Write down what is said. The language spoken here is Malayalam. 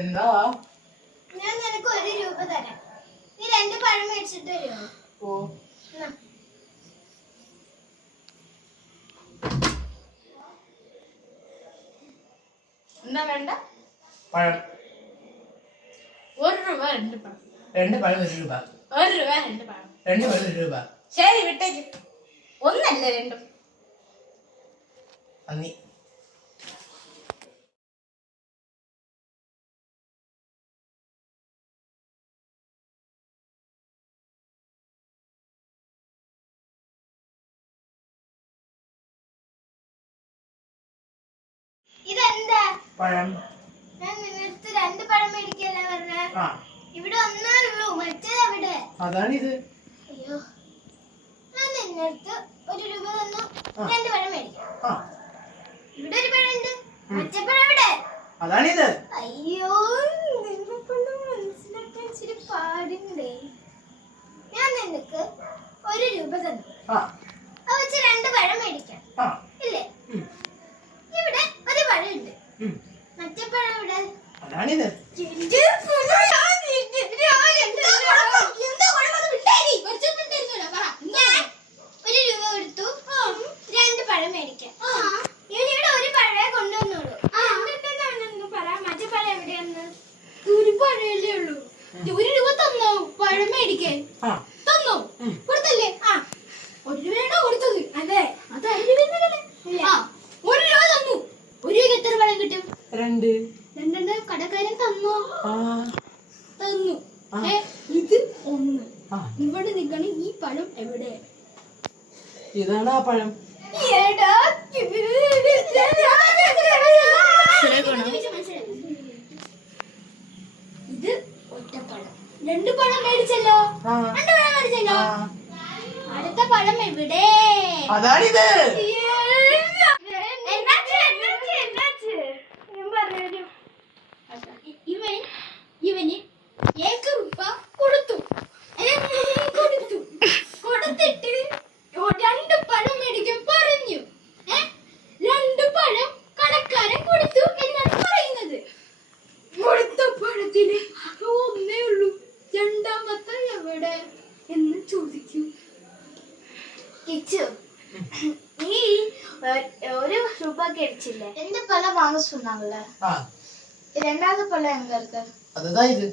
എന്താ? ഞാൻ നിനക്ക് 1 രൂപ തരാം. നീ 2 പഴം മേടിച്ചിട്ട് തരുമോ? ഓ എന്താ വേണ്ട? പഴം. 1 രൂപ 2 പഴം. 2 പഴം 1 രൂപ. 1 രൂപ 2 പഴം. 2 പഴം 1 രൂപ. ശരി വിട്ടേക്ക്. ഒന്നല്ല 2. നന്ദി. ഇതെന്താ? പഴം. ഞാൻ നിനക്ക് 2 പഴം മേടിക്കല്ലേ പറഞ്ഞേ? ഇവിടെ ഒന്നേ ഉള്ളൂ. മറ്റേത് എവിടെ? അതാണിത്. അയ്യോ, ഞാൻ നിനക്ക് 1 രൂപ തന്നു. 2 പഴം മേടിക്കാം. ഇവിടെ 1 പഴം ഉണ്ട്. മറ്റേ പഴം എവിടെ? അതാണിത്. അയ്യോ, നിന്നെക്കൊണ്ട് മനസ്സിലാക്കാൻ ഇച്ചിരി പാടില്ലേ? ഞാൻ നിനക്ക് 1 രൂപ തന്നു. അത് വെച്ച് 2 പഴം മേടിക്കാം ഇല്ലേ? ഇവിടെ 1 പഴം ഉണ്ട്. മറ്റേ പഴം എവിടെ? അതാണിത്. കടക്കാരൻ തന്നോ? തന്നു. ഇത് 1. ഇവിടെ നിൽക്കണ ഈ പഴം എവിടെ? ഇതാണ് ആ പഴം. ഇത് ഒറ്റപ്പഴം. 2 പഴം മേടിച്ചല്ലോ. 2 പഴം മേടിച്ചല്ലോ. അടുത്ത പഴം എവിടെ? അതാണിത്. ഇവന് 1 രൂപ കൊടുത്തു. കൊടുത്തിട്ട് 2 പഴം മേടിക്കാൻ പറഞ്ഞു. 2 പഴം കടക്കാരൻ കൊടുത്തു എന്നാണ് പറയുന്നത്. കൊടുത്ത പഴത്തിന് ഒന്നേ ഉള്ളൂ. രണ്ടാമത്തെ എവിടെ എന്ന് ചോദിക്കൂ. നീ 1 രൂപ അടിച്ചില്ലേ? 2 പഴം വാങ്ങ சொன்னாங்கல்ல. 2வது பழம் எங்க இருக்கு? அதுதான் இது.